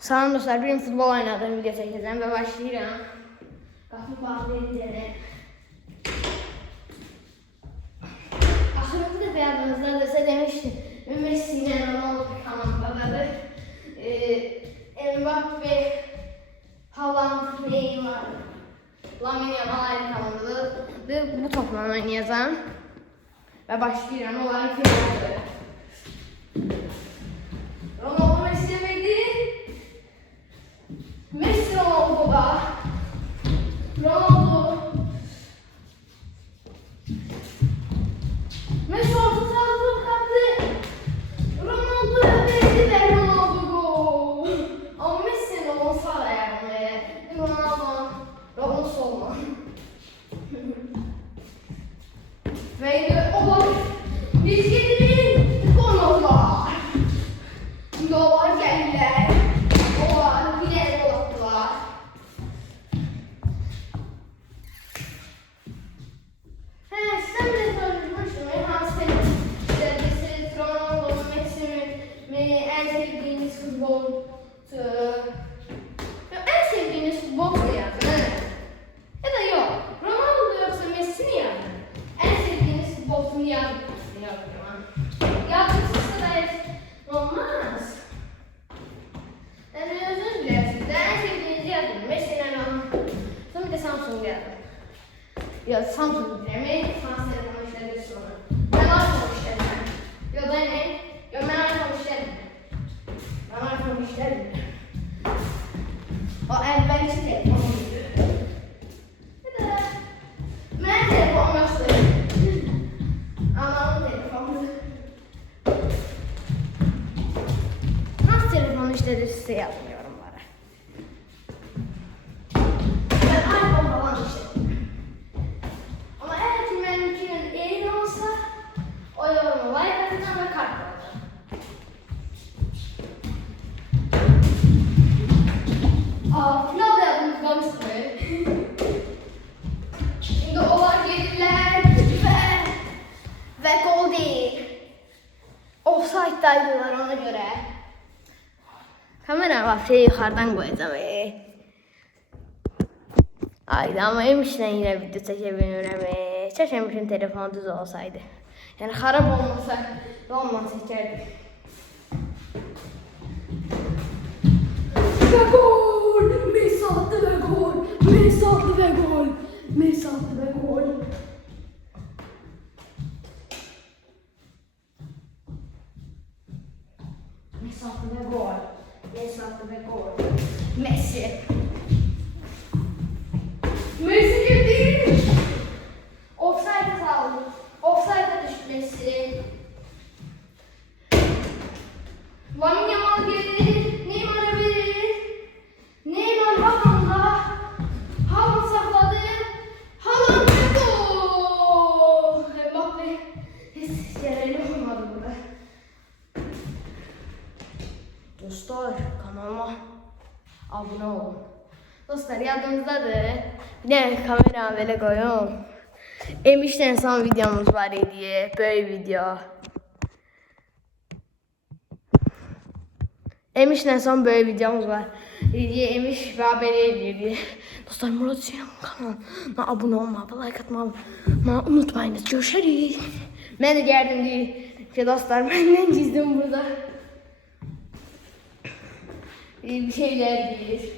Salam dostlar, benim futbol oynadığım video çekeceğim ve başlayacağım. Kapı bağlayayım gene. Ahırımda beğendiğinizde de size demiştim. Messi ile Ronaldo kanaldadır. Ee, Mbappe, Haaland, Neymar, Lamine Yamal aynı kanaldadır. Bu topla oynayacağım. Ve başlayacağım. Onların finalleri. Ronaldo Messi demedi. Messi Ronaldo da. futebol, Offside'daydılar ona göre. Kamera var şey yukarıdan koyacağım. Ee. Ayda ama emişten yine video çekebilirim. Ee, Çekemişim telefon düz olsaydı. Yani harap olmasa olmaz çekerdik. Ve gol! Messi attı ve gol! Messi attı ve gol! Messi attı ve gol! Messi De kamera böyle koyuyorum. Emişten son videomuz var diye böyle video. Emiş'ten son böyle videomuz var. Diye Emiş ve haberi ediyor diye. Dostlar Murat Sinan kanalına abone olmayı, like atmayı unutmayınız. Görüşürüz. Ben de geldim diye. Ki dostlar benden gizlim burada. Bir şeyler değil.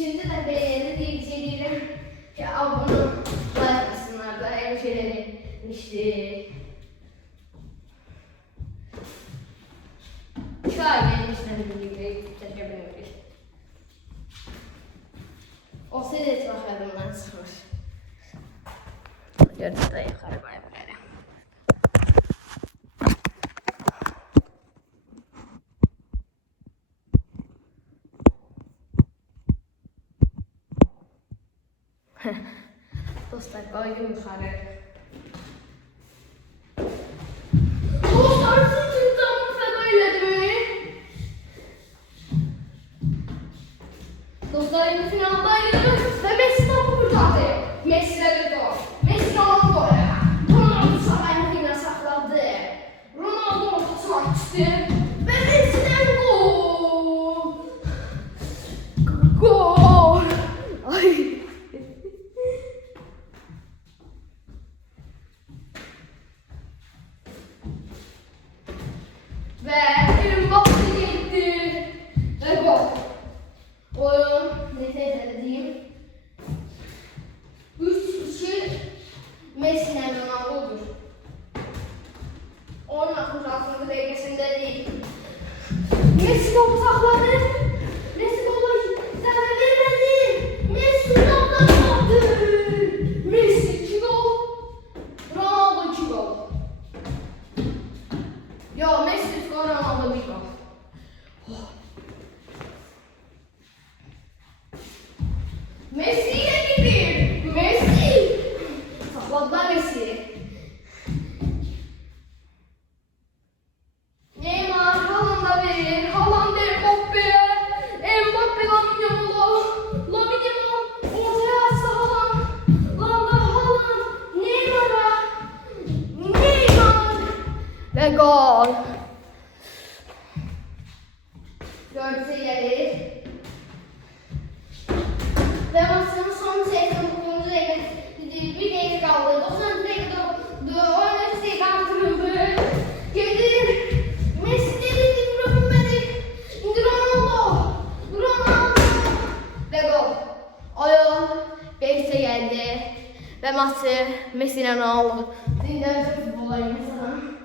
Şimdi de beğeni diye bir değilim. Ki abone like atsınlar da her Dostlar koydum yukarı. Dostlar 거라고 합니까? le masse Messina Nuovo di all. insanın.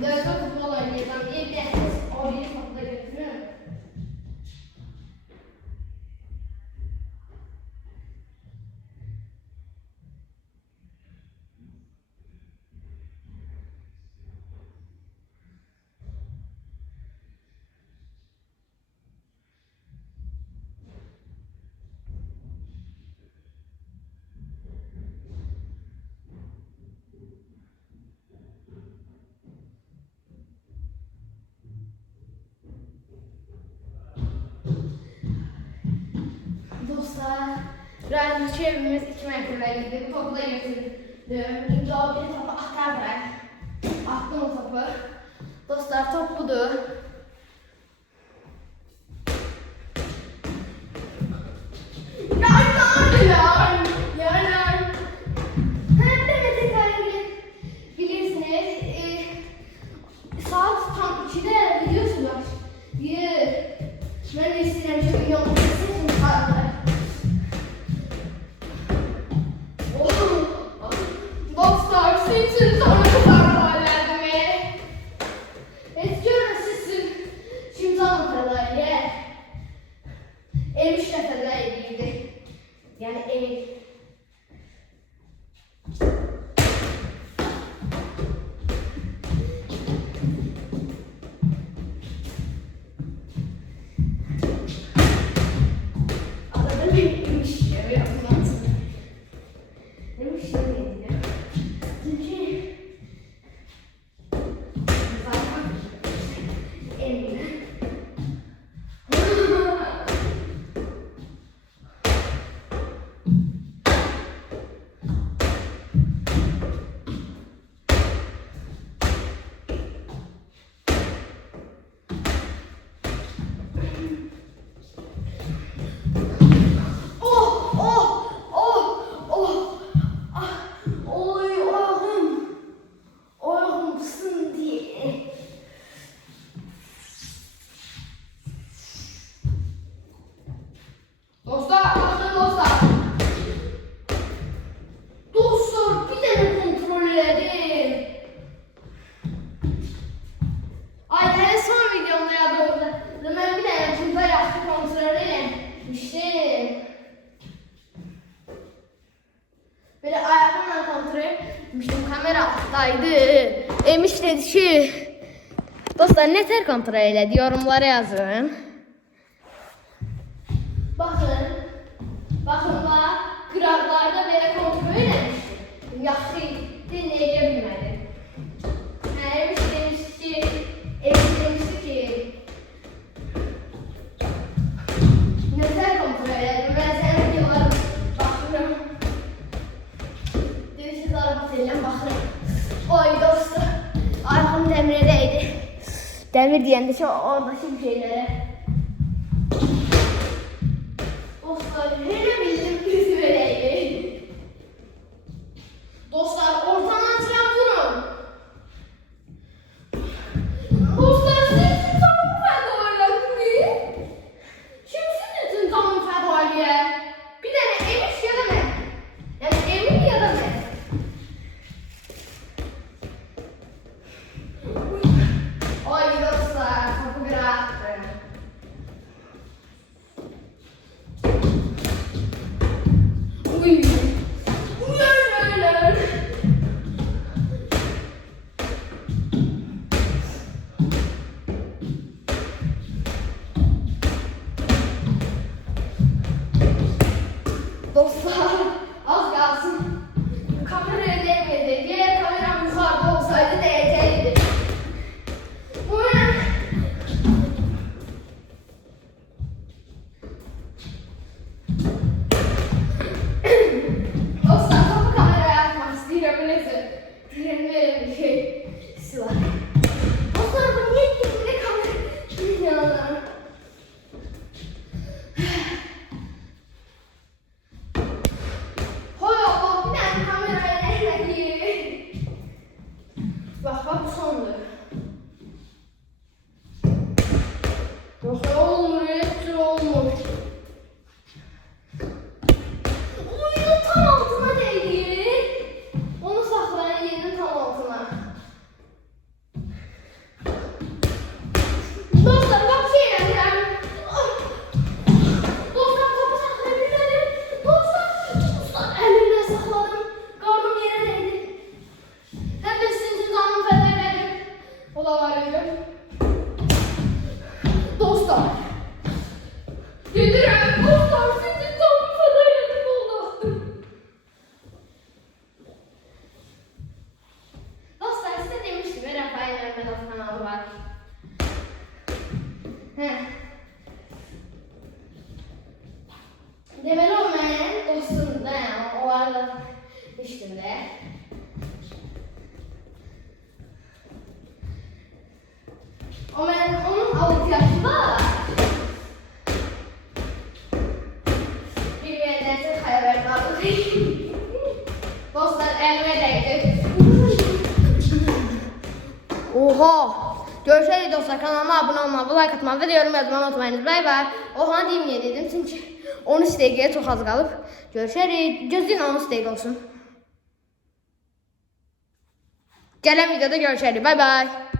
Gerçekten Randevu evimiz iki metreye gidip okula götürdüm. İmza bir topu akar bırak. Aklım topu. Dostlar topudu. Yani ev. Adada neymiş ya? Bir ambulans. Neymiş ya? Çünkü... Zaten... Evde. Kamper altındaydı. Emiş dedi ki dostlar ne tər kontrol elədi yorumlara yazın. Baxın. Baxın da qıraqlarda belə kontrol eləmişdi. Yaxşı idi, bilmədim. diyen de şu orada şey şeylere Uy. Dostlar az kalsın. Kamera elimde diye kameram yukarıda olsaydı ne Medal kanalı var. Heh. Demeli olmayan dostum da yani o arada demiştim Oha! Görüşürüz dostlar. Kanalıma abone olmayı, like atmayı ve yorum yazmayı unutmayınız. Bay bay. Oha diyeyim ya dedim çünkü 13 dakikaya çok az kalıp. Görüşürüz. Gözün 13 dakika olsun. Gelen videoda görüşürüz. Bay bay.